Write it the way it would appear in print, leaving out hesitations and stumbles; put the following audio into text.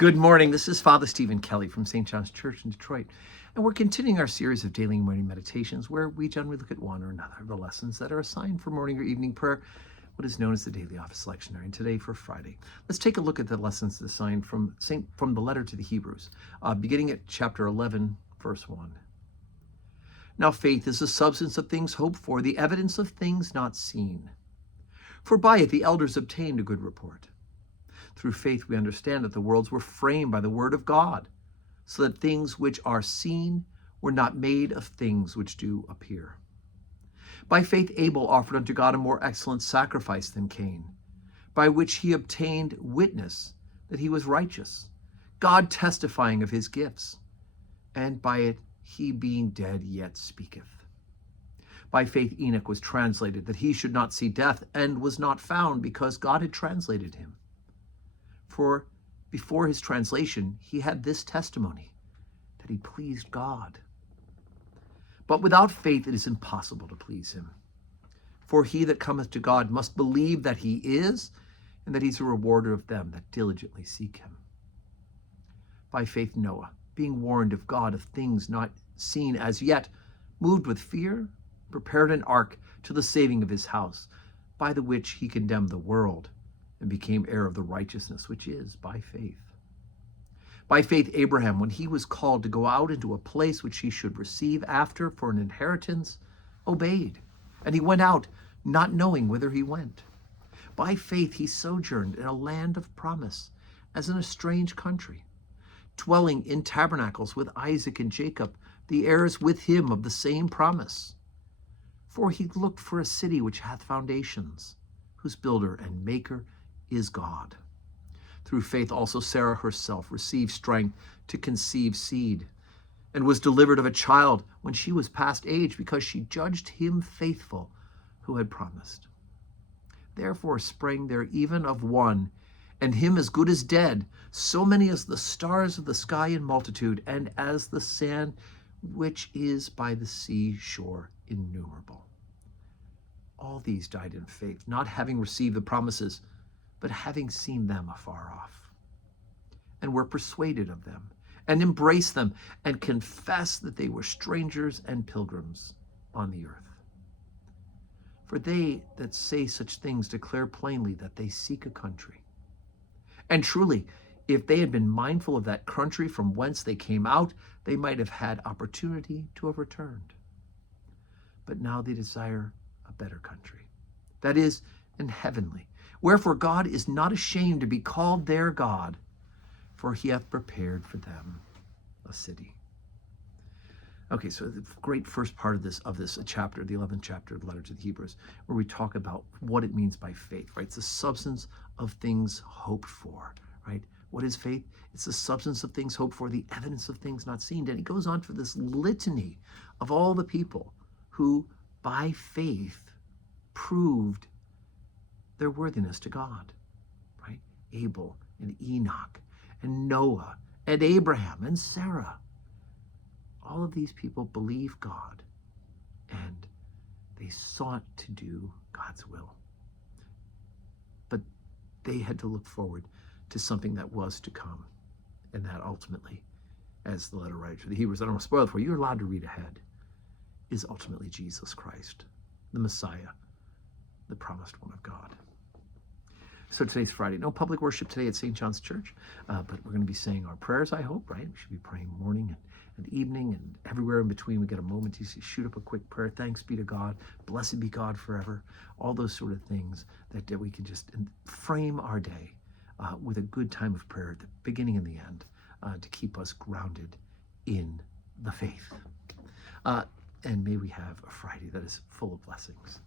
Good morning. This is Father Stephen Kelly from St. John's Church in Detroit, and we're continuing our series of daily and morning meditations where we generally look at one or another of the lessons that are assigned for morning or evening prayer, what is known as the Daily Office Lectionary. And today for Friday, let's take a look at the lessons assigned from the letter to the Hebrews, beginning at chapter 11, verse 1. Now faith is the substance of things hoped for, the evidence of things not seen. For by it the elders obtained a good report. Through faith we understand that the worlds were framed by the word of God, so that things which are seen were not made of things which do appear. By faith Abel offered unto God a more excellent sacrifice than Cain, by which he obtained witness that he was righteous, God testifying of his gifts, and by it he being dead yet speaketh. By faith Enoch was translated, that he should not see death, and was not found, because God had translated him. For before his translation, he had this testimony, that he pleased God. But without faith it is impossible to please him. For he that cometh to God must believe that he is, and that he's a rewarder of them that diligently seek him. By faith Noah, being warned of God of things not seen as yet, moved with fear, prepared an ark to the saving of his house, by the which he condemned the world, and became heir of the righteousness which is by faith. By faith Abraham, when he was called to go out into a place which he should receive after for an inheritance, obeyed, and he went out, not knowing whither he went. By faith he sojourned in a land of promise, as in a strange country, dwelling in tabernacles with Isaac and Jacob, the heirs with him of the same promise. For he looked for a city which hath foundations, whose builder and maker is God. Through faith also Sarah herself received strength to conceive seed, and was delivered of a child when she was past age, because she judged him faithful who had promised. Therefore sprang there even of one, and him as good as dead, so many as the stars of the sky in multitude, and as the sand which is by the sea shore innumerable. All these died in faith, not having received the promises, but having seen them afar off, and were persuaded of them, and embraced them, and confessed that they were strangers and pilgrims on the earth. For they that say such things declare plainly that they seek a country. And truly, if they had been mindful of that country from whence they came out, they might have had opportunity to have returned. But now they desire a better country, that is, an heavenly. Wherefore God is not ashamed to be called their God, for he hath prepared for them a city. Okay, so the great first part of this chapter, the 11th chapter of the letter to the Hebrews, where we talk about what it means by faith, right? It's the substance of things hoped for, right? What is faith? It's the substance of things hoped for, the evidence of things not seen. And he goes on for this litany of all the people who, by faith, proved their worthiness to God, right? Abel and Enoch and Noah and Abraham and Sarah. All of these people believe God, and they sought to do God's will. But they had to look forward to something that was to come, and that ultimately, as the letter writer to the Hebrews, I don't want to spoil it for you, you're allowed to read ahead, is ultimately Jesus Christ, the Messiah, the promised one of God. So today's Friday. No public worship today at St. John's Church, but we're going to be saying our prayers, I hope, right? We should be praying morning and evening, and everywhere in between we get a moment to shoot up a quick prayer. Thanks be to God. Blessed be God forever. All those sort of things that we can just frame our day with a good time of prayer at the beginning and the end to keep us grounded in the faith. And may we have a Friday that is full of blessings.